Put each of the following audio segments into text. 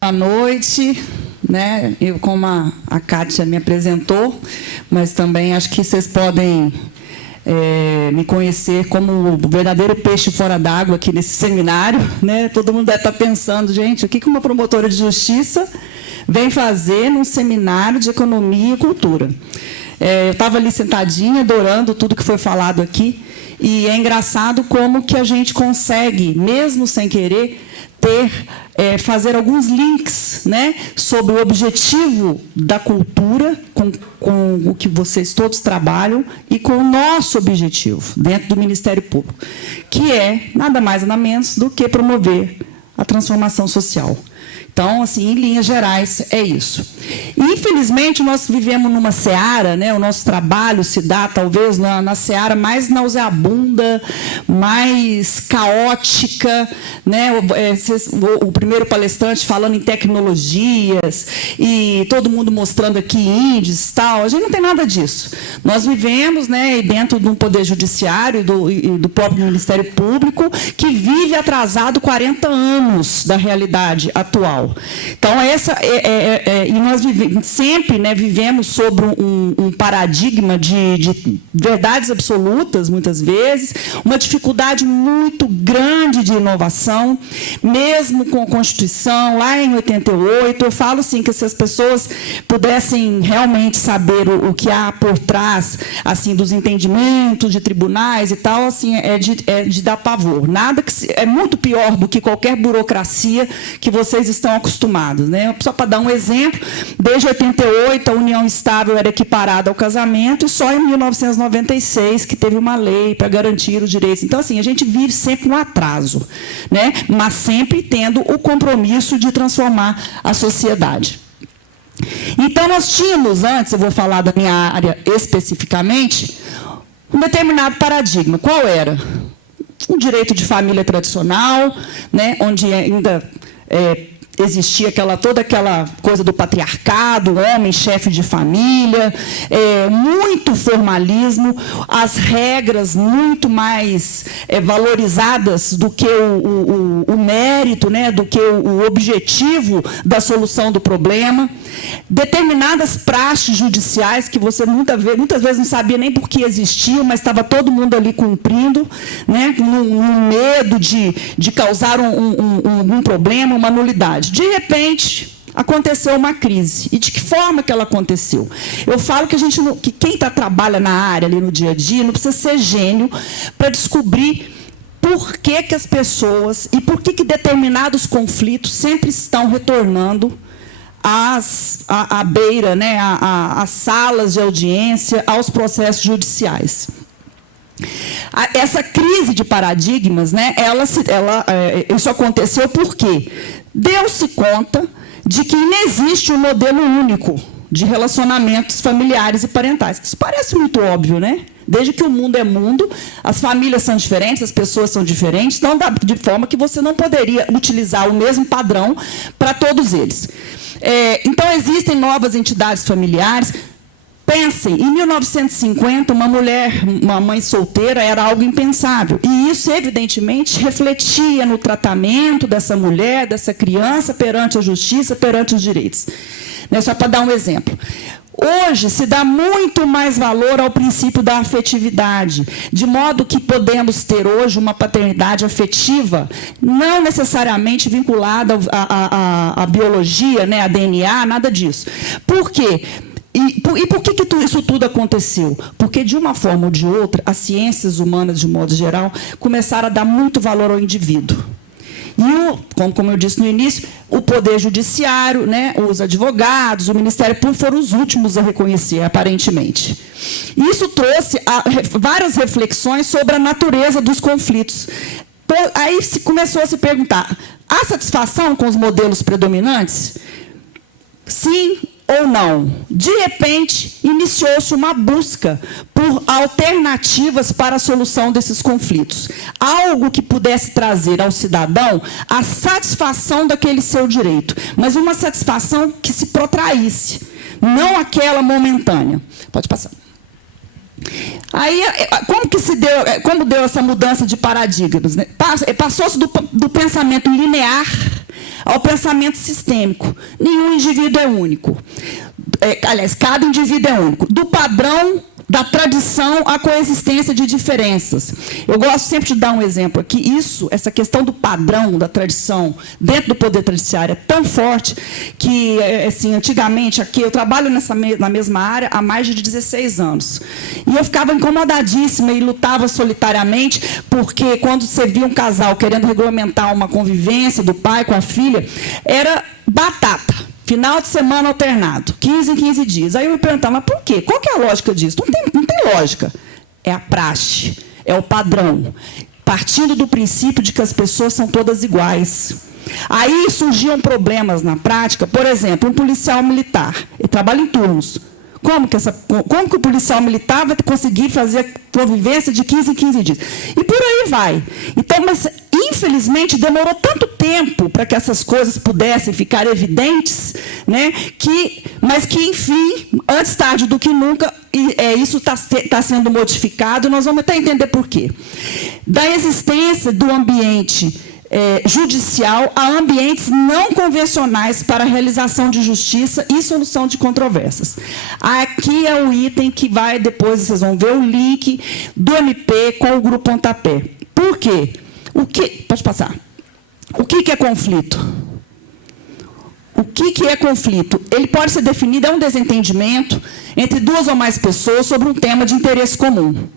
Boa noite, né? Eu, como a Kátia me apresentou, mas também acho que vocês podem me conhecer como o verdadeiro peixe fora d'água aqui nesse seminário, né? Todo mundo deve estar pensando, gente, o que uma promotora de justiça vem fazer num seminário de economia e cultura? Eu estava ali sentadinha, adorando tudo que foi falado aqui, e é engraçado como que a gente consegue, mesmo sem querer, fazer alguns links, né, sobre o objetivo da cultura, com o que vocês todos trabalham, e com o nosso objetivo dentro do Ministério Público, que é nada mais nada menos do que promover a transformação social. Então, assim, em linhas gerais, é isso. E, infelizmente, nós vivemos numa seara, né, o nosso trabalho se dá, talvez, na seara mais nauseabunda, mais caótica, né, o primeiro palestrante falando em tecnologias, e todo mundo mostrando aqui índices e tal. A gente não tem nada disso. Nós vivemos, né, dentro de um poder judiciário e do próprio Ministério Público, que vive atrasado 40 anos da realidade atual. Então, e nós sempre, né, vivemos sobre um paradigma de verdades absolutas, muitas vezes, uma dificuldade muito grande de inovação, mesmo com a Constituição, lá em 88, eu falo assim, que se as pessoas pudessem realmente saber o que há por trás, assim, dos entendimentos de tribunais e tal, assim, é de dar pavor. Nada que é muito pior do que qualquer burocracia que vocês estão acostumados, né? Só para dar um exemplo, desde 88 a união estável era equiparada ao casamento, e só em 1996 que teve uma lei para garantir os direitos. Então, assim, a gente vive sempre no atraso, né? Mas sempre tendo o compromisso de transformar a sociedade. Então, nós tínhamos, antes, eu vou falar da minha área especificamente, um determinado paradigma. Qual era? Um direito de família tradicional, né, onde ainda existia toda aquela coisa do patriarcado, o homem chefe de família, muito formalismo, as regras muito mais valorizadas do que o mérito, né, do que o objetivo da solução do problema. Determinadas praxes judiciais que você muitas vezes não sabia nem por que existiam, mas estava todo mundo ali cumprindo, né, num medo de causar um problema, uma nulidade. De repente, aconteceu uma crise. E de que forma que ela aconteceu? Eu falo que quem trabalha na área, ali no dia a dia, não precisa ser gênio para descobrir por que as pessoas e por que determinados conflitos sempre estão retornando à beira, né, às salas de audiência, aos processos judiciais. Essa crise de paradigmas, né, isso aconteceu porque deu-se conta de que não existe um modelo único de relacionamentos familiares e parentais. Isso parece muito óbvio, né? Desde que o mundo é mundo, as famílias são diferentes, as pessoas são diferentes, então, de forma que você não poderia utilizar o mesmo padrão para todos eles. Então, existem novas entidades familiares. Pensem, em 1950, uma mãe solteira era algo impensável. E isso, evidentemente, refletia no tratamento dessa mulher, dessa criança, perante a justiça, perante os direitos. Só para dar um exemplo. Hoje, se dá muito mais valor ao princípio da afetividade, de modo que podemos ter hoje uma paternidade afetiva, não necessariamente vinculada à biologia, né, à DNA, nada disso. Por quê? E por que isso tudo aconteceu? Porque, de uma forma ou de outra, as ciências humanas, de modo geral, começaram a dar muito valor ao indivíduo. E, como eu disse no início, o Poder Judiciário, né, os advogados, o Ministério Público foram os últimos a reconhecer, aparentemente. Isso trouxe várias reflexões sobre a natureza dos conflitos. Aí começou a se perguntar, há satisfação com os modelos predominantes? Sim ou não? De repente, iniciou-se uma busca por alternativas para a solução desses conflitos. Algo que pudesse trazer ao cidadão a satisfação daquele seu direito, mas uma satisfação que se protraísse, não aquela momentânea. Pode passar. Aí, como deu essa mudança de paradigmas? Né? Passou-se do pensamento linear ao pensamento sistêmico. Nenhum indivíduo é único. Aliás, cada indivíduo é único. Do padrão da tradição à coexistência de diferenças. Eu gosto sempre de dar um exemplo aqui. Essa questão do padrão, da tradição, dentro do poder judiciário, é tão forte que, assim, antigamente, aqui, eu trabalho na mesma área há mais de 16 anos. E eu ficava incomodadíssima e lutava solitariamente, porque quando você via um casal querendo regulamentar uma convivência do pai com a filha, era batata. Final de semana alternado, 15 em 15 dias. Aí eu me perguntava, mas por quê? Qual que é a lógica disso? Não tem lógica. É a praxe, é o padrão. Partindo do princípio de que as pessoas são todas iguais. Aí surgiam problemas na prática, por exemplo, um policial militar, ele trabalha em turnos. Como que o policial militar vai conseguir fazer a convivência de 15 em 15 dias? E por aí vai. Então, mas, infelizmente, demorou tanto tempo para que essas coisas pudessem ficar evidentes, né, mas que, enfim, antes tarde do que nunca, isso está sendo modificado, nós vamos até entender por quê. Da existência do ambiente judicial a ambientes não convencionais para a realização de justiça e solução de controvérsias. Aqui é o item que vai, depois vocês vão ver o link do MP com o Grupo Pontapé. Por quê? Pode passar. O que é conflito? O que é conflito? Ele pode ser definido, é um desentendimento entre duas ou mais pessoas sobre um tema de interesse comum.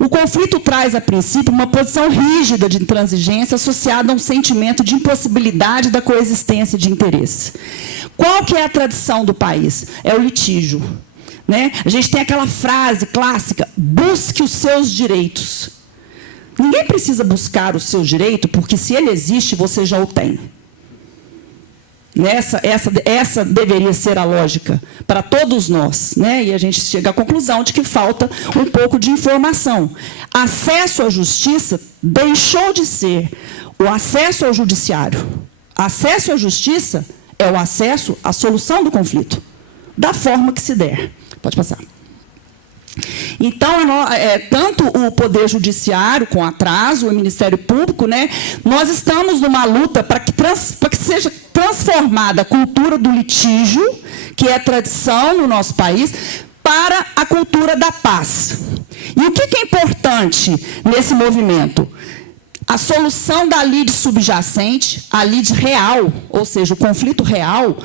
O conflito traz, a princípio, uma posição rígida de intransigência associada a um sentimento de impossibilidade da coexistência de interesses. Qual que é a tradição do país? É o litígio. Né? A gente tem aquela frase clássica, busque os seus direitos. Ninguém precisa buscar o seu direito, porque se ele existe, você já o tem. Essa deveria ser a lógica para todos nós, né? E a gente chega à conclusão de que falta um pouco de informação. Acesso à justiça deixou de ser o acesso ao judiciário. Acesso à justiça é o acesso à solução do conflito, da forma que se der. Pode passar. Então, tanto o Poder Judiciário, com atraso, o Ministério Público, né, nós estamos numa luta para que seja transformada a cultura do litígio, que é tradição no nosso país, para a cultura da paz. E o que é importante nesse movimento? A solução da lide subjacente, a lide real, ou seja, o conflito real.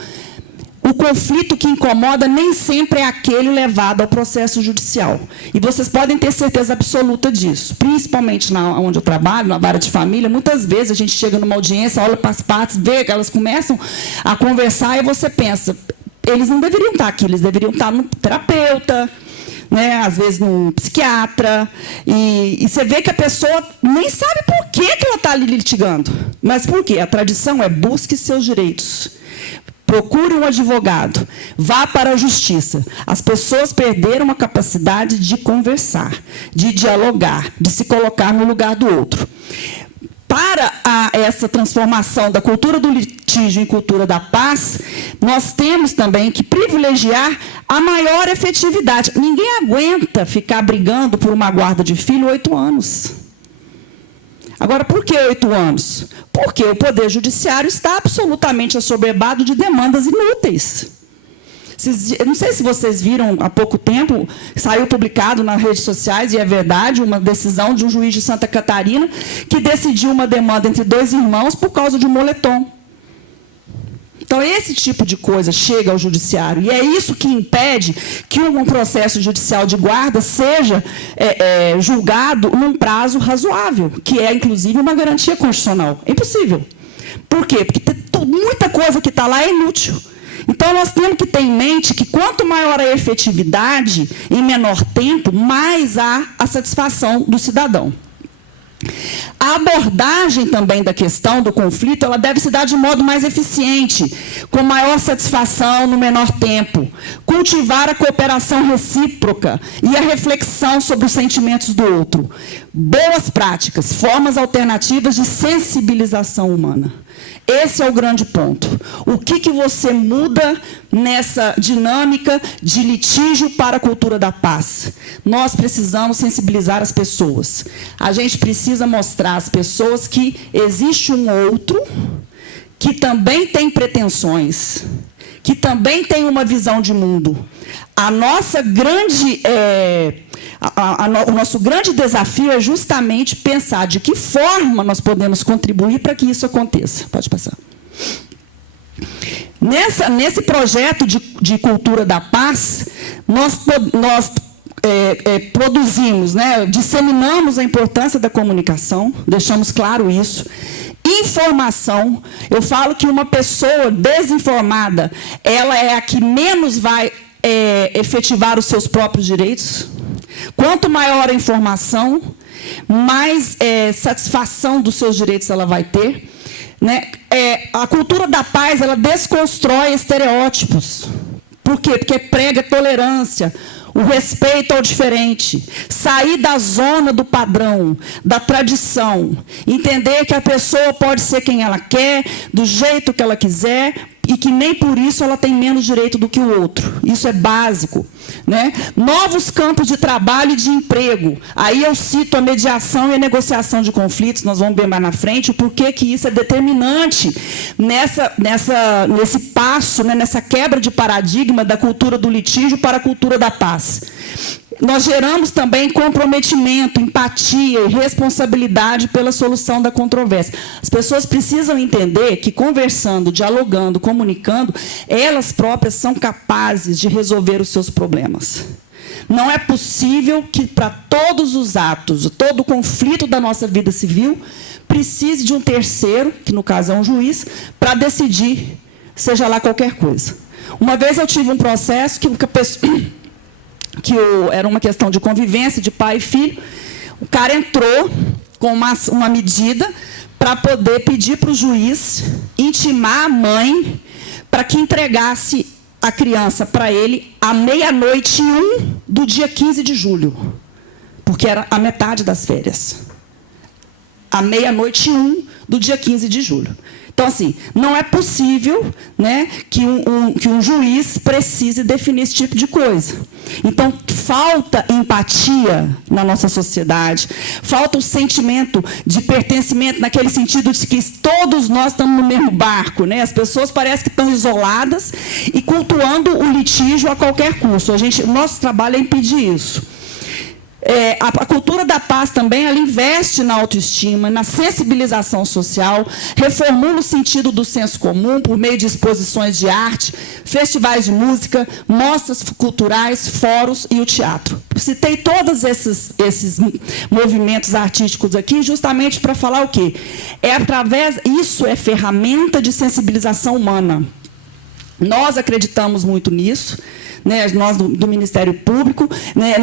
O conflito que incomoda nem sempre é aquele levado ao processo judicial. E vocês podem ter certeza absoluta disso. Principalmente onde eu trabalho, na vara de família, muitas vezes a gente chega numa audiência, olha para as partes, vê que elas começam a conversar e você pensa, eles não deveriam estar aqui, eles deveriam estar no terapeuta, né, às vezes num psiquiatra, e você vê que a pessoa nem sabe por que ela está ali litigando. Mas por quê? A tradição é busque seus direitos. Procure um advogado, vá para a justiça. As pessoas perderam a capacidade de conversar, de dialogar, de se colocar no lugar do outro. Para essa transformação da cultura do litígio em cultura da paz, nós temos também que privilegiar a maior efetividade. Ninguém aguenta ficar brigando por uma guarda de filho 8 anos. Agora, por que 8 anos? Porque o Poder Judiciário está absolutamente assoberbado de demandas inúteis. Eu não sei se vocês viram há pouco tempo, saiu publicado nas redes sociais, e é verdade, uma decisão de um juiz de Santa Catarina que decidiu uma demanda entre 2 irmãos por causa de um moletom. Então, esse tipo de coisa chega ao judiciário, e é isso que impede que um processo judicial de guarda seja julgado num prazo razoável, que é, inclusive, uma garantia constitucional. É impossível. Por quê? Porque muita coisa que está lá é inútil. Então, nós temos que ter em mente que, quanto maior a efetividade, em menor tempo, mais há a satisfação do cidadão. A abordagem também da questão do conflito, ela deve se dar de modo mais eficiente, com maior satisfação no menor tempo. Cultivar a cooperação recíproca e a reflexão sobre os sentimentos do outro. Boas práticas, formas alternativas de sensibilização humana. Esse é o grande ponto. O que você muda nessa dinâmica de litígio para a cultura da paz? Nós precisamos sensibilizar as pessoas. A gente precisa mostrar às pessoas que existe um outro que também tem pretensões, que também tem uma visão de mundo. A nossa grande... o nosso grande desafio é justamente pensar de que forma nós podemos contribuir para que isso aconteça. Pode passar. Nesse projeto de cultura da paz, nós produzimos, né, disseminamos a importância da comunicação, deixamos claro isso. Informação, eu falo que uma pessoa desinformada, ela é a que menos vai efetivar os seus próprios direitos. Quanto maior a informação, mais satisfação dos seus direitos ela vai ter. Né? A cultura da paz, ela desconstrói estereótipos. Por quê? Porque prega tolerância, o respeito ao diferente, sair da zona do padrão, da tradição, entender que a pessoa pode ser quem ela quer, do jeito que ela quiser, e que nem por isso ela tem menos direito do que o outro. Isso é básico. Né? Novos campos de trabalho e de emprego. Aí eu cito a mediação e a negociação de conflitos, nós vamos ver mais na frente, o porquê que isso é determinante nesse passo, né, nessa quebra de paradigma da cultura do litígio para a cultura da paz. Nós geramos também comprometimento, empatia e responsabilidade pela solução da controvérsia. As pessoas precisam entender que conversando, dialogando, comunicando, elas próprias são capazes de resolver os seus problemas. Não é possível que para todos os atos, todo o conflito da nossa vida civil, precise de um terceiro, que no caso é um juiz, para decidir, seja lá qualquer coisa. Uma vez eu tive um processo que a pessoa... era uma questão de convivência, de pai e filho, o cara entrou com uma medida para poder pedir para o juiz intimar a mãe para que entregasse a criança para ele à 00:01 do dia 15 de julho, porque era a metade das férias. À 00:01 do dia 15 de julho. Então, assim, não é possível, né, que um juiz precise definir esse tipo de coisa. Então, falta empatia na nossa sociedade, falta o sentimento de pertencimento, naquele sentido de que todos nós estamos no mesmo barco. Né? As pessoas parecem que estão isoladas e cultuando o litígio a qualquer custo. O nosso trabalho é impedir isso. A cultura da paz também, ela investe na autoestima, na sensibilização social, reformula o sentido do senso comum por meio de exposições de arte, festivais de música, mostras culturais, fóruns e o teatro. Citei todos esses movimentos artísticos aqui justamente para falar o quê? Isso é ferramenta de sensibilização humana. Nós acreditamos muito nisso. Né, nós do Ministério Público, né,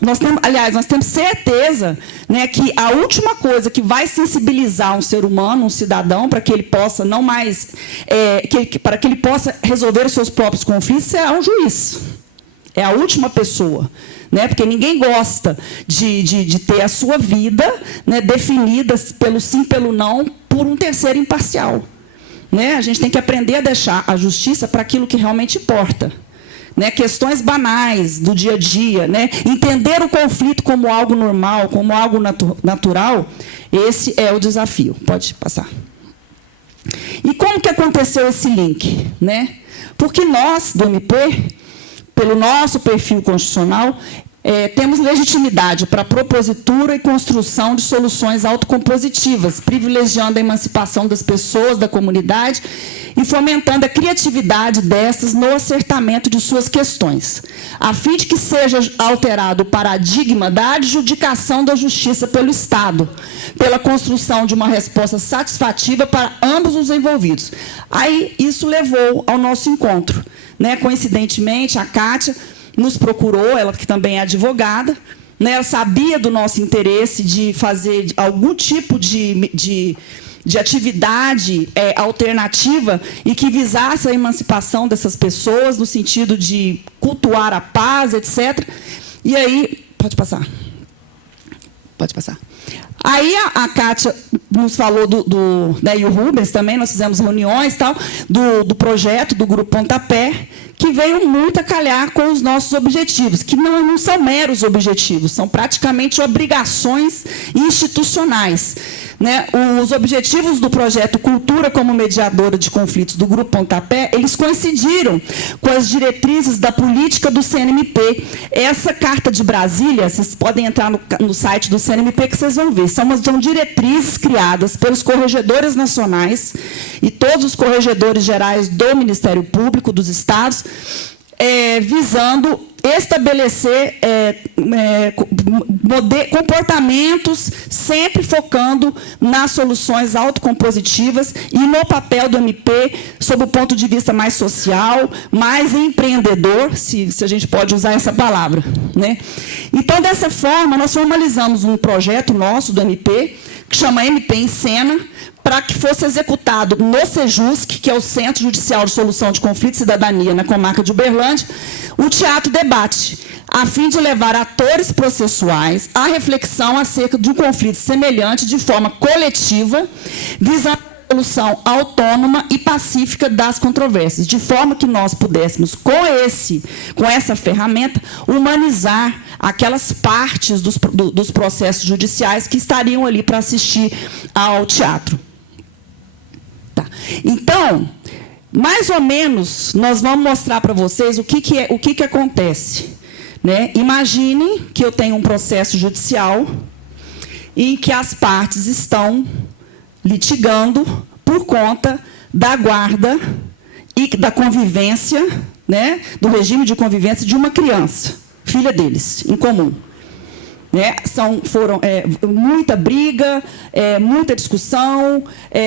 nós temos certeza, né, que a última coisa que vai sensibilizar um ser humano, um cidadão, para que ele possa para que ele possa resolver os seus próprios conflitos, é um juiz. É a última pessoa. Né, porque ninguém gosta de ter a sua vida, né, definida pelo sim, pelo não, por um terceiro imparcial. Né? A gente tem que aprender a deixar a justiça para aquilo que realmente importa. Né, questões banais do dia a dia, né, entender o conflito como algo normal, como algo natural, esse é o desafio. Pode passar. E como que aconteceu esse link? Né? Porque nós, do MP, pelo nosso perfil constitucional, temos legitimidade para a propositura e construção de soluções autocompositivas, privilegiando a emancipação das pessoas, da comunidade e fomentando a criatividade dessas no acertamento de suas questões, a fim de que seja alterado o paradigma da adjudicação da justiça pelo Estado, pela construção de uma resposta satisfativa para ambos os envolvidos. Aí, isso levou ao nosso encontro. Né? Coincidentemente, a Kátia nos procurou, ela que também é advogada, né, sabia do nosso interesse de fazer algum tipo de atividade alternativa e que visasse a emancipação dessas pessoas, no sentido de cultuar a paz, etc. E aí, pode passar. Pode passar. Aí a Kátia nos falou né, e o Rubens também, nós fizemos reuniões tal, do projeto do Grupo Pontapé, que veio muito a calhar com os nossos objetivos, que não são meros objetivos, são praticamente obrigações institucionais. Né? Os objetivos do projeto Cultura como Mediadora de Conflitos do Grupo Pontapé, eles coincidiram com as diretrizes da política do CNMP. Essa Carta de Brasília, vocês podem entrar no site do CNMP que vocês vão ver, são diretrizes criadas pelos corregedores nacionais e todos os corregedores gerais do Ministério Público dos estados, visando estabelecer comportamentos sempre focando nas soluções autocompositivas e no papel do MP sob o ponto de vista mais social, mais empreendedor, se a gente pode usar essa palavra. Né? Então, dessa forma, nós formalizamos um projeto nosso do MP, que chama MP em Cena, para que fosse executado no SEJUSC, que é o Centro Judicial de Solução de Conflitos e Cidadania, na comarca de Uberlândia, o Teatro Debate, a fim de levar atores processuais à reflexão acerca de um conflito semelhante de forma coletiva, visando a solução autônoma e pacífica das controvérsias, de forma que nós pudéssemos, com essa ferramenta, humanizar aquelas partes dos processos judiciais que estariam ali para assistir ao teatro. Tá. Então, mais ou menos, nós vamos mostrar para vocês o que acontece. Né? Imaginem que eu tenho um processo judicial em que as partes estão litigando por conta da guarda e da convivência, né, do regime de convivência de uma criança, filha deles, em comum. Né? Foram muita briga, muita discussão,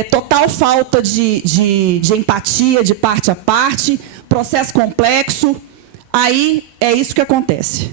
total falta de empatia de parte a parte, processo complexo. Aí é isso que acontece.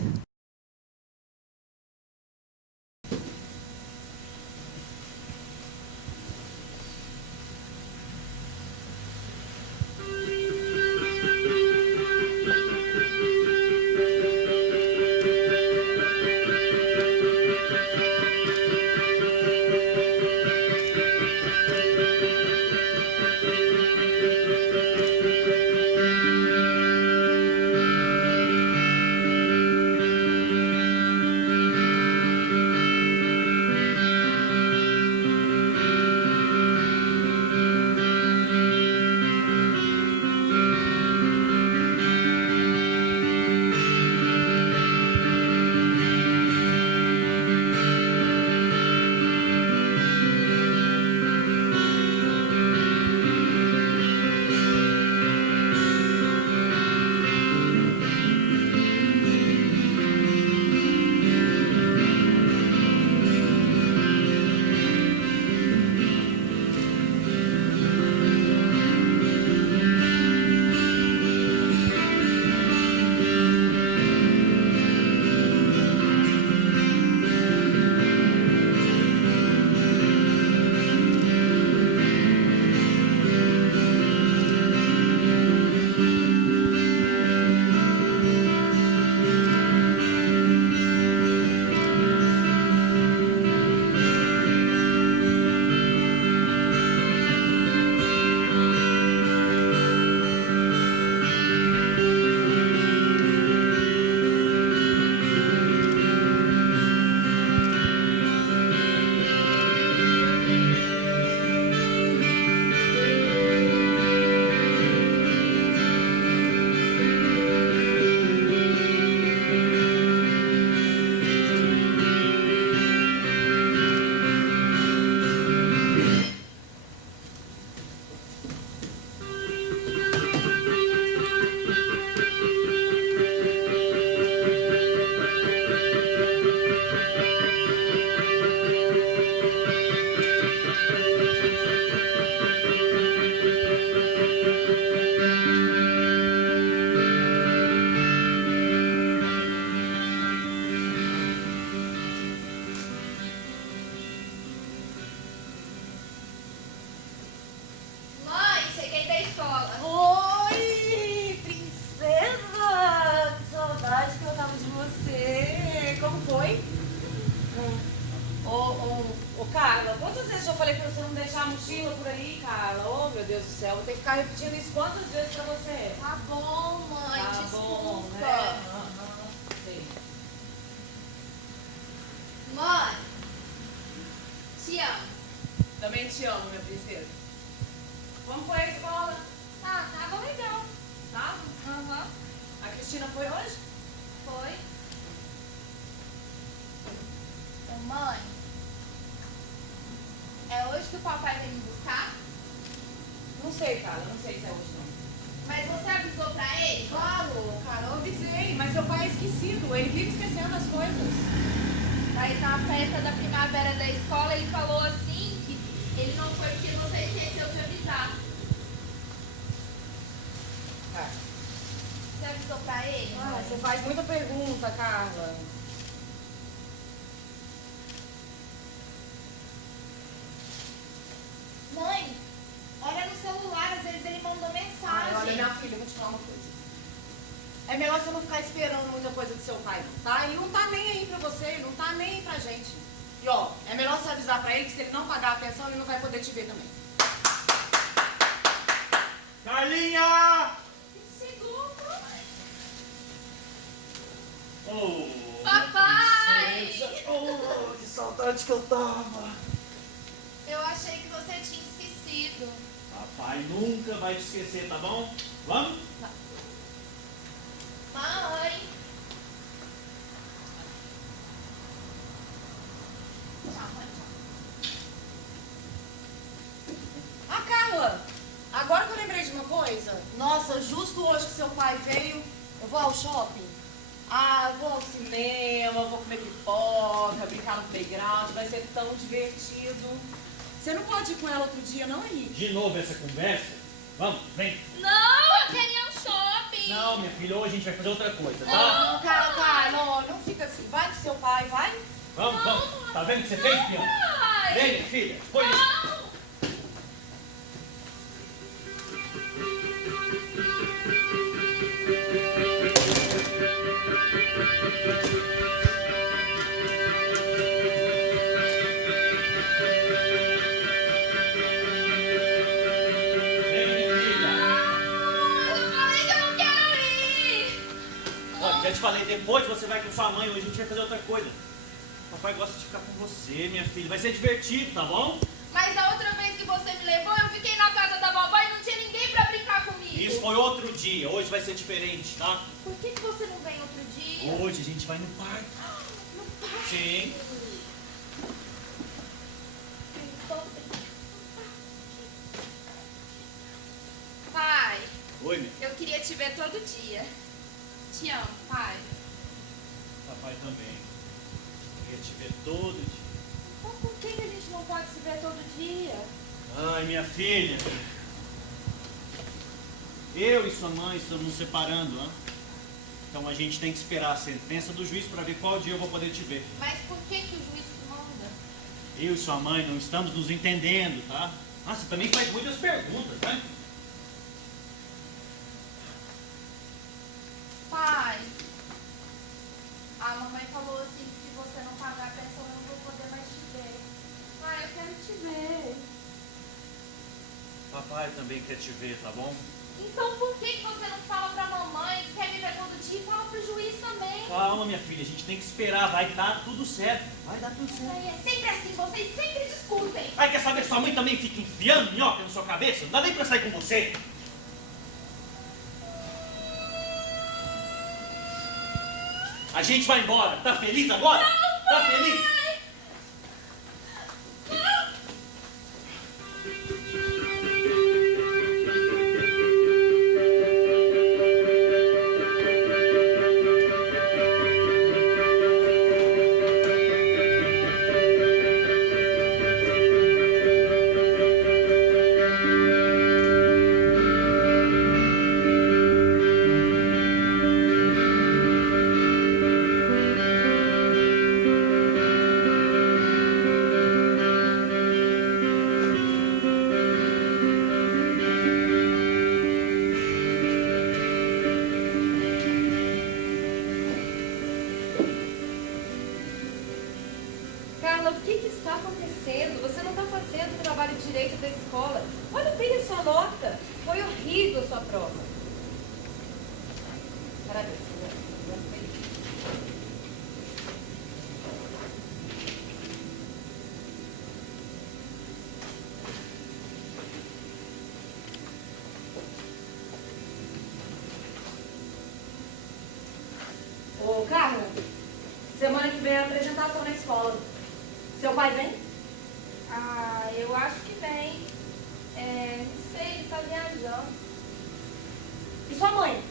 Carla, quantas vezes eu falei pra você não deixar a mochila por aí, Carla? Oh, meu Deus do céu, vou ter que ficar repetindo isso quantas vezes pra você? Tá bom, mãe, Tá desculpa. bom, né? Sei. Mãe, te amo. Também te amo, minha princesa. Como foi a escola? Ah, tava legal. Tá? Aham, A Cristina foi hoje? foi. Ô, mãe, é hoje que o papai vem me buscar? Não sei, Carla, não sei se é hoje não. Mas você avisou pra ele? Claro, cara, eu avisei, mas seu pai é esquecido, ele vive esquecendo as coisas. Mas na festa da primavera da escola ele falou assim que ele não foi porque você esqueceu de avisar. Cara, Você avisou pra ele? Mãe? você faz muita pergunta, Carla. Mãe, olha no celular, às vezes ele mandou mensagem. Olha, minha filha, eu vou te falar uma coisa. É melhor você não ficar esperando muita coisa do seu pai, não, tá? Ele não tá nem aí pra você, ele não tá nem aí pra gente. E ó, é melhor você avisar pra ele que se ele não pagar a pensão, ele não vai poder te ver também. Carlinha! Chegou, mãe. Oh, Papai! princesa. Oh, que saudade que eu tava. Eu achei que você tinha esquecido. Papai nunca vai te esquecer, tá bom? Vamos? Mãe! Tchau, mãe. Ah, Carla, agora que eu lembrei de uma coisa. Nossa, justo hoje que seu pai veio, eu vou ao shopping. Ah, eu vou ao cinema, vou comer pipoca, brincar no playground, vai ser tão divertido. Você não pode ir com ela outro dia, não, Henrique? De novo essa conversa? Vamos, vem. Não, eu queria ir ao shopping. Não, minha filha, hoje a gente vai fazer outra coisa, tá? Não, cara, não fica assim. Vai com seu pai, vai. Vamos, vamos. Tá vendo o que você fez, Piano? Pai. Vem, minha filha. Põe isso. Não. Vem, minha filha. Eu falei que eu não quero ir. Olha, já te falei, depois você vai com sua mãe, hoje a gente vai fazer outra coisa. Papai gosta de ficar com você, minha filha. Vai ser divertido, tá bom? Mas da outra vez que você me levou, eu fiquei na casa da vovó e não tinha ninguém pra brincar comigo. Isso foi outro dia, hoje vai ser diferente, tá? Por que você não vem outro dia? Hoje a gente vai no parque. No parque. Sim. Pai, Oi, minha filha. eu queria te ver todo dia. Te amo, pai. Papai também. Queria te ver todo dia. Mas por que a gente não pode se ver todo dia? Ai, minha filha. Eu e sua mãe estamos nos separando, né? Então a gente tem que esperar a sentença do juiz para ver qual dia eu vou poder te ver. Mas por que o juiz manda? Eu e sua mãe não estamos nos entendendo, tá? Ah, você também faz muitas perguntas, né? Pai, a mamãe falou assim que se você não pagar a pensão eu não vou poder mais te ver. Pai, eu quero te ver. Papai também quer te ver, tá bom? Então por que você não fala pra mamãe que quer me ver todo dia e fala pro juiz também? Calma, minha filha, a gente tem que esperar, vai dar tudo certo. Vai dar tudo certo. Ai, é sempre assim, vocês sempre discutem. Ai, quer saber? Sua mãe também fica enfiando minhoca na sua cabeça? Não dá nem pra sair com você. A gente vai embora. Tá feliz agora? Não, tá pai! feliz? Não! Carla, o que está acontecendo? Você não está fazendo o trabalho direito da escola. Olha bem a sua nota. Foi horrível a sua prova. Parabéns. Ô, Carla, semana que vem é a apresentação na escola. Seu pai vem? Ah, eu acho que vem. Não sei, ele tá viajando. E sua mãe?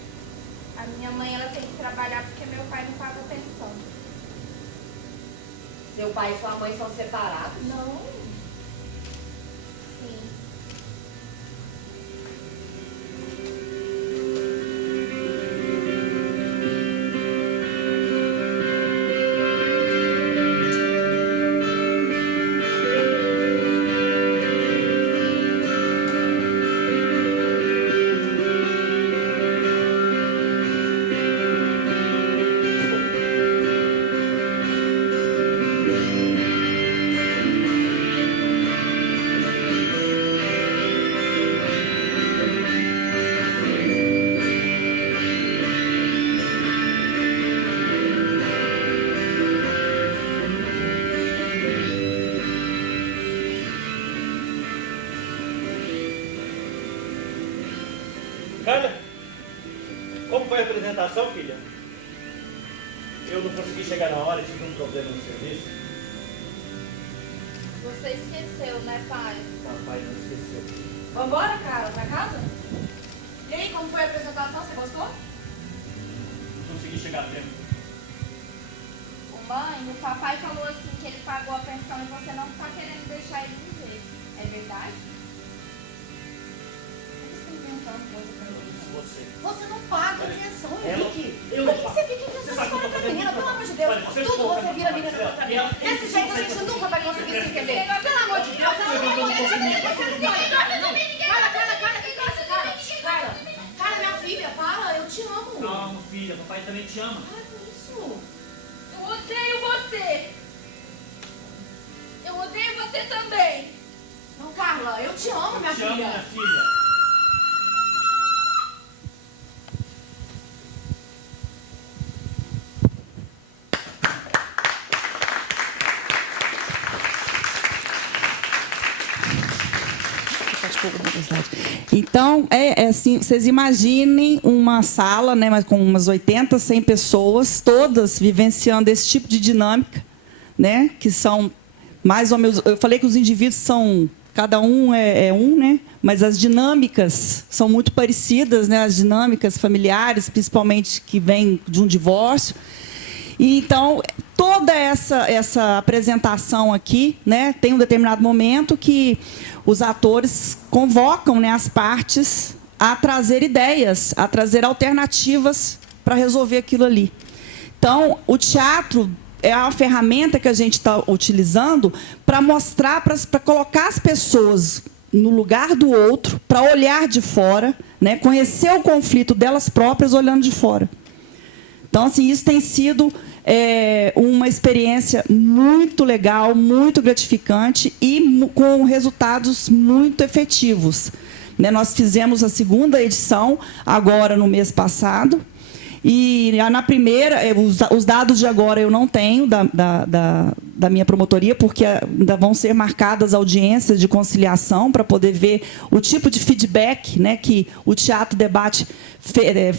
A minha mãe, ela tem que trabalhar porque meu pai não paga pensão. Seu pai e sua mãe são separados? Não. Sim. Carla, como foi a apresentação, filha? Eu não consegui chegar na hora, tive um problema no serviço. Você esqueceu, né, pai? Papai não esqueceu. Vambora, Carla, pra casa? E aí, como foi a apresentação? Você gostou? Não consegui chegar a tempo. Mãe, o papai falou assim que ele pagou a pensão e você não está querendo deixar ele viver. É verdade? Você está inventando coisa pra mim. Você. Você não paga pensão, Ela- Henrique. eu Por não que pago. você fica Você inventando sabe história que eu pra tô menina? fazendo Pelo amor de isso. Deus. Olha, você Tudo for- você vira menina contra mim. Ela- Desse jeito a gente nunca vai conseguir se entender. Pelo amor de Deus, ela não pode te entender. Você não pode. Cara, minha filha, fala, eu te amo. Calma, filha, papai também te ama. Para com isso. Eu odeio você! Eu odeio você também! Não, Carla, eu te amo, minha Te amo, minha filha. filha. Então, é assim, vocês imaginem uma sala, né, mas com umas 80, 100 pessoas, todas vivenciando esse tipo de dinâmica, né, que são mais ou menos... Eu falei que os indivíduos são... Cada um é um, né, mas as dinâmicas são muito parecidas, né, as dinâmicas familiares, principalmente que vêm de um divórcio. E, então, toda essa apresentação aqui, né, tem um determinado momento que os atores convocam, né, as partes a trazer ideias, a trazer alternativas para resolver aquilo ali. Então, o teatro é a ferramenta que a gente está utilizando para mostrar, para colocar as pessoas no lugar do outro, para olhar de fora, né, conhecer o conflito delas próprias olhando de fora. Então, assim, isso tem sido uma experiência muito legal, muito gratificante e com resultados muito efetivos. Né, nós fizemos a segunda edição, agora no mês passado, e na primeira, os dados de agora eu não tenho da minha promotoria, porque ainda vão ser marcadas audiências de conciliação para poder ver o tipo de feedback, né, que o Teatro Debate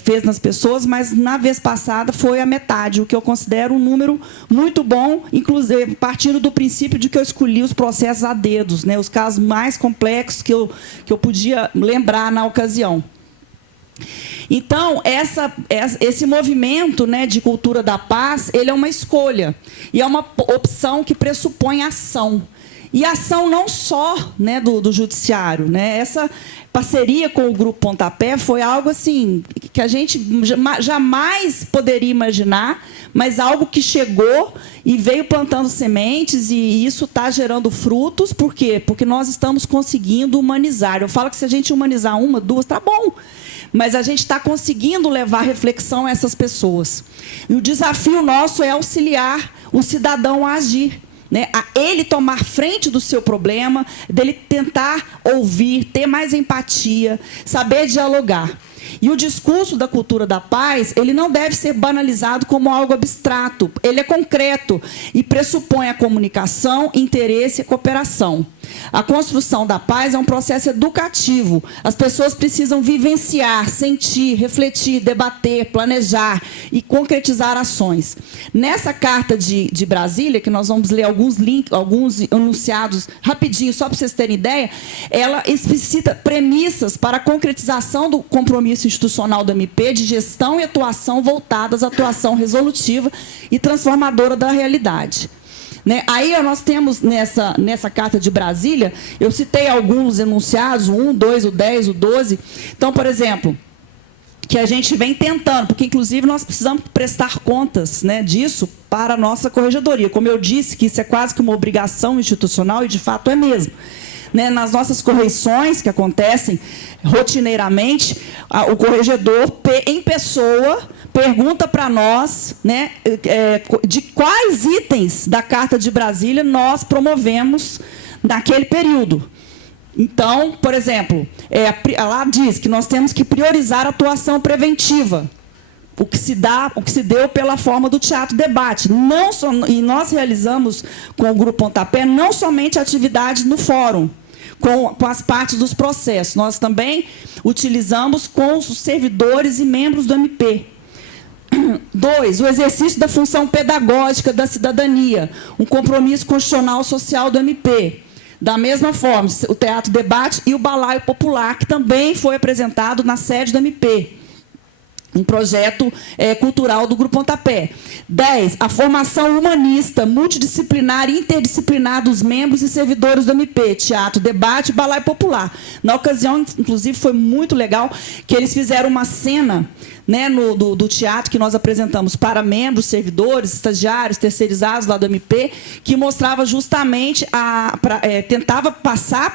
fez nas pessoas, mas na vez passada foi a metade, o que eu considero um número muito bom, inclusive partindo do princípio de que eu escolhi os processos a dedos, né, os casos mais complexos que eu podia lembrar na ocasião. Então, esse movimento, né, de cultura da paz, ele é uma escolha. E é uma opção que pressupõe ação. E ação não só, né, do judiciário. Né? Essa parceria com o Grupo Pontapé foi algo assim, que a gente jamais poderia imaginar, mas algo que chegou e veio plantando sementes, e isso está gerando frutos. Por quê? Porque nós estamos conseguindo humanizar. Eu falo que se a gente humanizar uma, duas, está bom. Mas a gente está conseguindo levar reflexão a essas pessoas. E o desafio nosso é auxiliar o cidadão a agir. né, a ele tomar frente do seu problema, dele tentar ouvir, ter mais empatia, saber dialogar. E o discurso da cultura da paz, ele não deve ser banalizado como algo abstrato. Ele é concreto e pressupõe a comunicação, interesse e cooperação. A construção da paz é um processo educativo. As pessoas precisam vivenciar, sentir, refletir, debater, planejar e concretizar ações. Nessa carta de Brasília, que nós vamos ler alguns links, alguns enunciados rapidinho, só para vocês terem ideia, ela explicita premissas para a concretização do compromisso institucional do MP de gestão e atuação voltadas à atuação resolutiva e transformadora da realidade. Né? Aí nós temos, nessa carta de Brasília, eu citei alguns enunciados, o 1, 2, o 10, o 12. Então, por exemplo, que a gente vem tentando, porque, inclusive, nós precisamos prestar contas, né, disso para a nossa corregedoria. Como eu disse, que isso é quase que uma obrigação institucional, e, de fato, é mesmo. Né, nas nossas correções, que acontecem rotineiramente, o corregedor, em pessoa, pergunta para nós, né, de quais itens da Carta de Brasília nós promovemos naquele período. Então, por exemplo, lá diz que nós temos que priorizar a atuação preventiva, o que se deu pela forma do teatro debate. E nós realizamos com o Grupo Pontapé não somente atividades no fórum, com as partes dos processos. Nós também utilizamos com os servidores e membros do MP. 2, o exercício da função pedagógica da cidadania, um compromisso constitucional social do MP. Da mesma forma, o teatro debate e o balaio popular, que também foi apresentado na sede do MP. Um projeto cultural do Grupo Pontapé. 10, a formação humanista, multidisciplinar e interdisciplinar dos membros e servidores do MP, teatro, debate e balaio popular. Na ocasião, inclusive, foi muito legal que eles fizeram uma cena, né, do teatro que nós apresentamos para membros, servidores, estagiários, terceirizados lá do MP, que mostrava justamente, tentava passar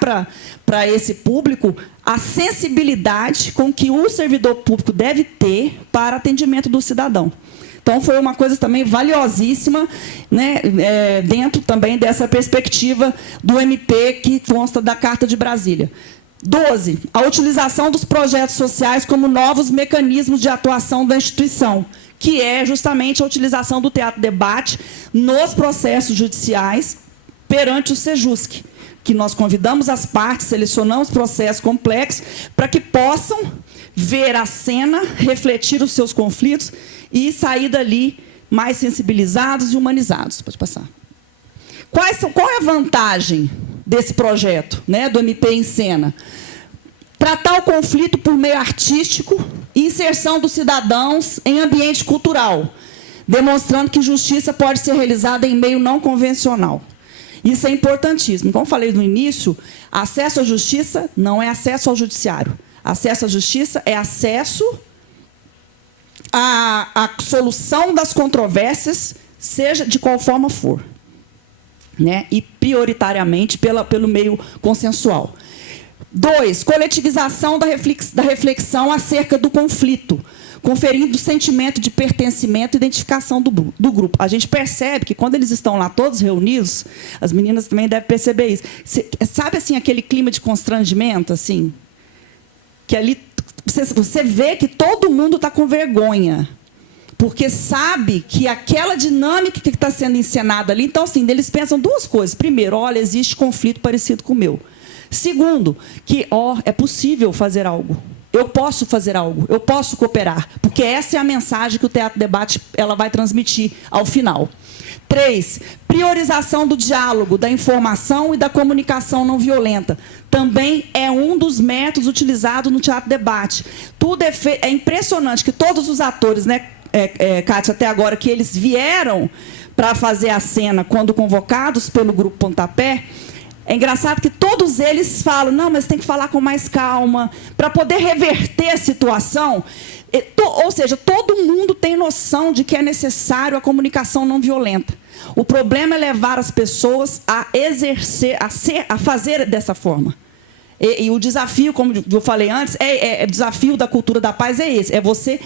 para esse público a sensibilidade com que o servidor público deve ter para atendimento do cidadão. Então, foi uma coisa também valiosíssima, né, dentro também dessa perspectiva do MP que consta da Carta de Brasília. 12, a utilização dos projetos sociais como novos mecanismos de atuação da instituição, que é justamente a utilização do teatro-debate nos processos judiciais perante o Sejusc, que nós convidamos as partes, selecionamos processos complexos para que possam ver a cena, refletir os seus conflitos e sair dali mais sensibilizados e humanizados. Pode passar. Qual é a vantagem desse projeto, né, do MP em Cena? Tratar o conflito por meio artístico e inserção dos cidadãos em ambiente cultural, demonstrando que justiça pode ser realizada em meio não convencional. Isso é importantíssimo. Como falei no início, acesso à justiça não é acesso ao judiciário. Acesso à justiça é acesso à solução das controvérsias, seja de qual forma for, né? E prioritariamente pelo meio consensual. 2, coletivização da reflexão acerca do conflito, conferindo sentimento de pertencimento e identificação do grupo. A gente percebe que, quando eles estão lá todos reunidos, as meninas também devem perceber isso. Sabe, assim, aquele clima de constrangimento, assim? Que ali você vê que todo mundo está com vergonha, porque sabe que aquela dinâmica que está sendo encenada ali... Então, assim, eles pensam duas coisas. Primeiro, olha, existe conflito parecido com o meu. Segundo, que é possível fazer algo. Eu posso fazer algo, eu posso cooperar, porque essa é a mensagem que o Teatro Debate ela vai transmitir ao final. 3, priorização do diálogo, da informação e da comunicação não violenta. Também é um dos métodos utilizados no Teatro Debate. Tudo é impressionante que todos os atores, né, Kátia, até agora, que eles vieram para fazer a cena quando convocados pelo Grupo Pontapé, é engraçado que todos eles falam, não, mas tem que falar com mais calma, para poder reverter a situação. Ou seja, todo mundo tem noção de que é necessário a comunicação não violenta. O problema é levar as pessoas a exercer, a fazer dessa forma. E o desafio, como eu falei antes, o desafio da cultura da paz é esse, é você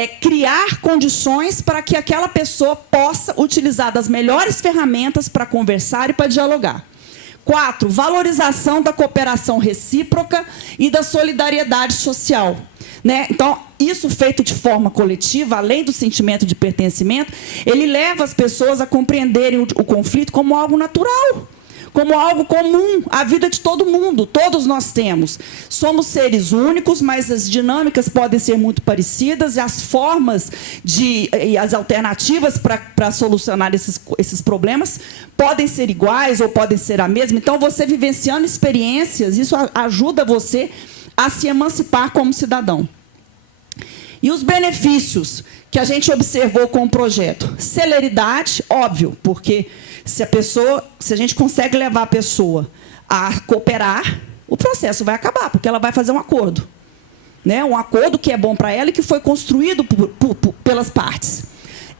é criar condições para que aquela pessoa possa utilizar das melhores ferramentas para conversar e para dialogar. 4, valorização da cooperação recíproca e da solidariedade social. Né? Então, isso feito de forma coletiva, além do sentimento de pertencimento, ele leva as pessoas a compreenderem o conflito como algo natural, como algo comum, a vida de todo mundo, todos nós temos. Somos seres únicos, mas as dinâmicas podem ser muito parecidas e as formas e as alternativas para solucionar esses problemas podem ser iguais ou podem ser a mesma. Então, você vivenciando experiências, isso ajuda você a se emancipar como cidadão. E os benefícios que a gente observou com o projeto? Celeridade, óbvio, porque se a gente consegue levar a pessoa a cooperar, o processo vai acabar, porque ela vai fazer um acordo. Né? Um acordo que é bom para ela e que foi construído pelas partes.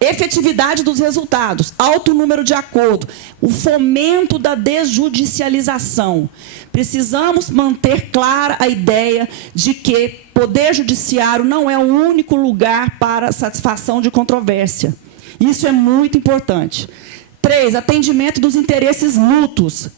Efetividade dos resultados, alto número de acordo, o fomento da desjudicialização. Precisamos manter clara a ideia de que poder judiciário não é o único lugar para satisfação de controvérsia. Isso é muito importante. 3, atendimento dos interesses mútuos.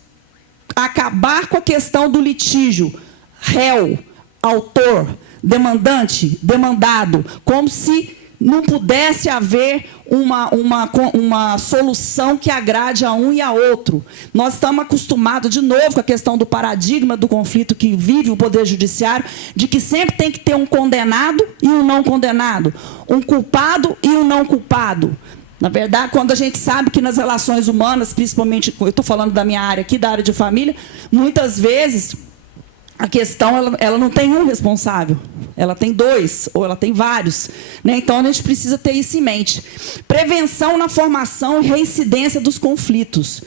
Acabar com a questão do litígio réu, autor, demandante, demandado, como se não pudesse haver uma solução que agrade a um e a outro. Nós estamos acostumados, de novo, com a questão do paradigma do conflito que vive o Poder Judiciário, de que sempre tem que ter um condenado e um não condenado, um culpado e um não culpado. Na verdade, quando a gente sabe que nas relações humanas, principalmente, eu estou falando da minha área aqui, da área de família, muitas vezes a questão ela não tem um responsável, ela tem 2, ou ela tem vários. Né? Então, a gente precisa ter isso em mente. Prevenção na formação e reincidência dos conflitos.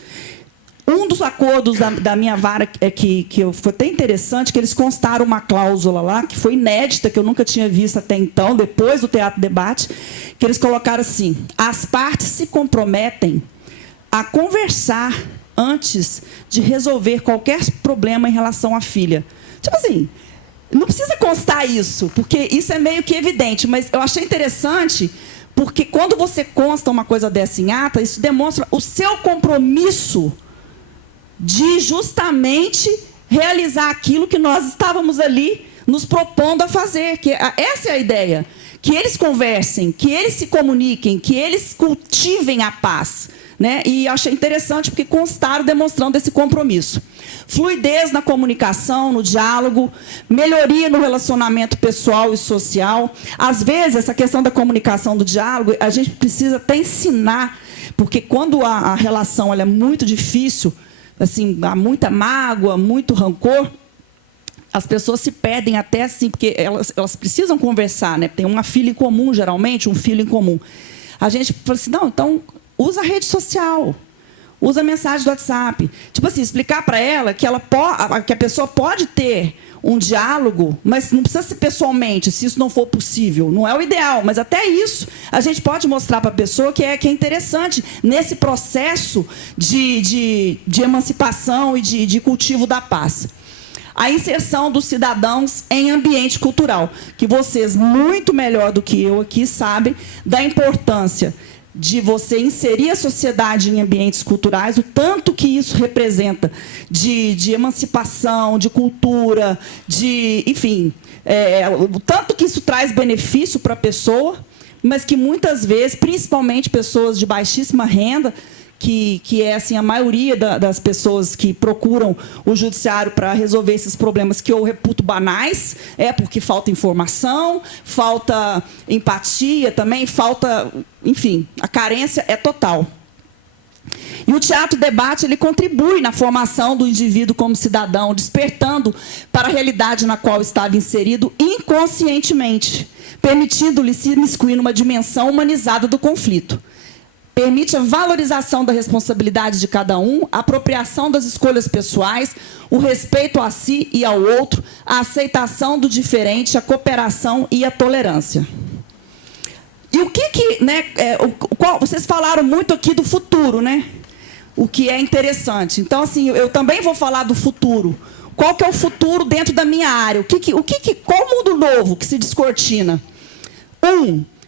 Um dos acordos da minha vara que foi até interessante, que eles constaram uma cláusula lá, que foi inédita, que eu nunca tinha visto até então, depois do Teatro Debate, que eles colocaram assim: as partes se comprometem a conversar antes de resolver qualquer problema em relação à filha. Tipo assim, não precisa constar isso, porque isso é meio que evidente, mas eu achei interessante, porque quando você consta uma coisa dessa em ata, isso demonstra o seu compromisso de justamente realizar aquilo que nós estávamos ali nos propondo a fazer. Que essa é a ideia. Que eles conversem, que eles se comuniquem, que eles cultivem a paz. Né? E achei interessante porque constaram demonstrando esse compromisso. Fluidez na comunicação, no diálogo, melhoria no relacionamento pessoal e social. Às vezes, essa questão da comunicação, do diálogo, a gente precisa até ensinar, porque quando a relação ela é muito difícil, assim, há muita mágoa, muito rancor, as pessoas se perdem até assim, porque elas precisam conversar, né? Tem uma filha em comum, geralmente, um filho em comum. A gente fala assim, não, então usa a rede social, usa a mensagem do WhatsApp. Tipo assim, explicar para ela que a pessoa pode ter um diálogo, mas não precisa ser pessoalmente, se isso não for possível. Não é o ideal, mas até isso a gente pode mostrar para a pessoa que é interessante nesse processo de emancipação e de cultivo da paz. A inserção dos cidadãos em ambiente cultural, que vocês, muito melhor do que eu aqui, sabem da importância de você inserir a sociedade em ambientes culturais, o tanto que isso representa de emancipação, de cultura, enfim, o tanto que isso traz benefício para a pessoa, mas que muitas vezes, principalmente pessoas de baixíssima renda, que é assim, a maioria das pessoas que procuram o judiciário para resolver esses problemas que eu reputo banais, porque falta informação, falta empatia também, falta, enfim, a carência é total. E o Teatro Debate ele contribui na formação do indivíduo como cidadão, despertando para a realidade na qual estava inserido inconscientemente, permitindo-lhe se imiscuir numa dimensão humanizada do conflito. Permite a valorização da responsabilidade de cada um, a apropriação das escolhas pessoais, o respeito a si e ao outro, a aceitação do diferente, a cooperação e a tolerância. E o que né, vocês falaram muito aqui do futuro, né? O que é interessante. Então, assim, eu também vou falar do futuro. Qual que é o futuro dentro da minha área? Qual o mundo novo que se descortina?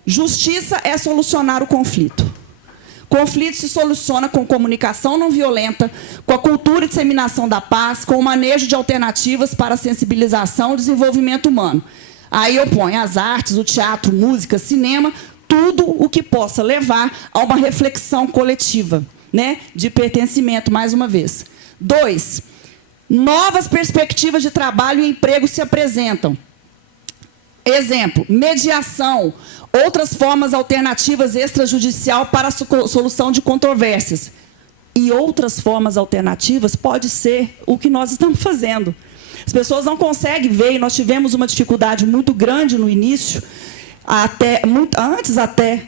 Justiça é solucionar o conflito. Conflito se soluciona com comunicação não violenta, com a cultura e disseminação da paz, com o manejo de alternativas para a sensibilização e desenvolvimento humano. Aí eu ponho as artes, o teatro, música, cinema, tudo o que possa levar a uma reflexão coletiva, né, de pertencimento, mais uma vez. 2, novas perspectivas de trabalho e emprego se apresentam. Exemplo, mediação, outras formas alternativas extrajudicial para a solução de controvérsias. E outras formas alternativas pode ser o que nós estamos fazendo. As pessoas não conseguem ver, e nós tivemos uma dificuldade muito grande no início, antes até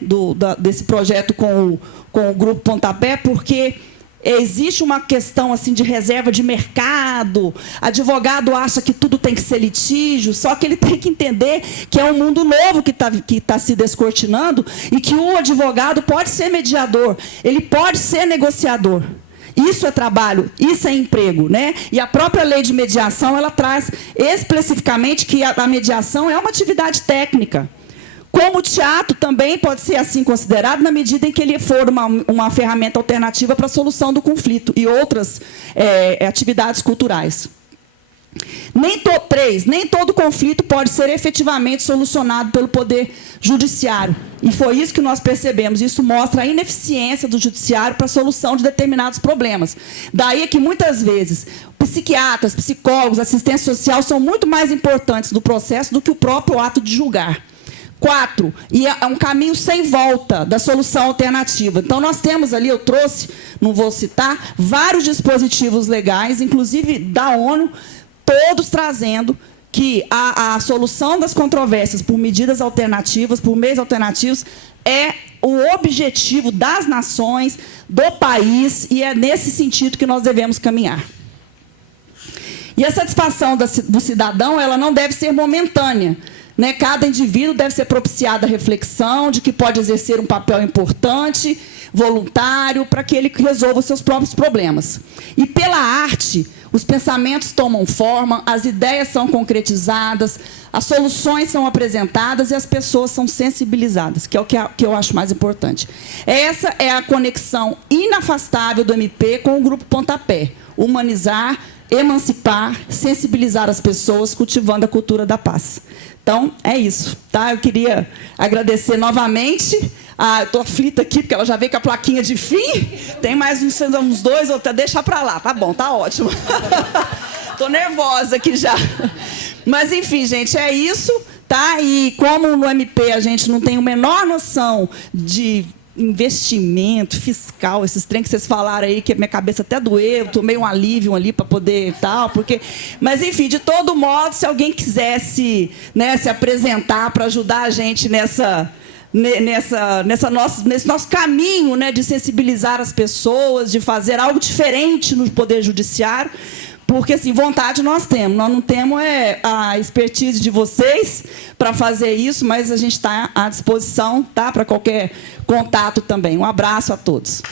desse projeto com o Grupo Pontapé, porque existe uma questão assim de reserva de mercado, advogado acha que tudo tem que ser litígio, só que ele tem que entender que é um mundo novo que tá se descortinando e que o advogado pode ser mediador, ele pode ser negociador. Isso é trabalho, isso é emprego, né? E a própria lei de mediação, ela traz especificamente que a mediação é uma atividade técnica. Como o teatro também pode ser assim considerado na medida em que ele for uma ferramenta alternativa para a solução do conflito e outras atividades culturais. Nem todo conflito pode ser efetivamente solucionado pelo Poder Judiciário. E foi isso que nós percebemos. Isso mostra a ineficiência do Judiciário para a solução de determinados problemas. Daí é que, muitas vezes, psiquiatras, psicólogos, assistência social são muito mais importantes no processo do que o próprio ato de julgar. 4, e é um caminho sem volta da solução alternativa. Então, nós temos ali, eu trouxe, não vou citar, vários dispositivos legais, inclusive da ONU, todos trazendo que a solução das controvérsias por medidas alternativas, por meios alternativos, é o objetivo das nações, do país, e é nesse sentido que nós devemos caminhar. E a satisfação do cidadão, ela não deve ser momentânea. Né? Cada indivíduo deve ser propiciado a reflexão de que pode exercer um papel importante, voluntário, para que ele resolva os seus próprios problemas. E pela arte, os pensamentos tomam forma, as ideias são concretizadas, as soluções são apresentadas e as pessoas são sensibilizadas, que é o que eu acho mais importante. Essa é a conexão inafastável do MP com o Grupo Pontapé. Humanizar, emancipar, sensibilizar as pessoas, cultivando a cultura da paz. Então, é isso. Tá? Eu queria agradecer novamente. Estou aflita aqui, porque ela já veio com a plaquinha de fim. Tem mais uns 2 ou até deixar para lá. Tá bom, tá ótimo. Estou nervosa aqui já. Mas, enfim, gente, é isso. Tá? E como no MP a gente não tem a menor noção de investimento fiscal, esses trem que vocês falaram aí, que a minha cabeça até doeu, tomei um alívio ali para poder tal, porque... Mas, enfim, de todo modo, se alguém quisesse, né, se apresentar para ajudar a gente nesse nosso caminho, né, de sensibilizar as pessoas, de fazer algo diferente no Poder Judiciário, porque, assim, vontade nós temos. Nós não temos a expertise de vocês para fazer isso, mas a gente está à disposição, tá, para qualquer contato também. Um abraço a todos.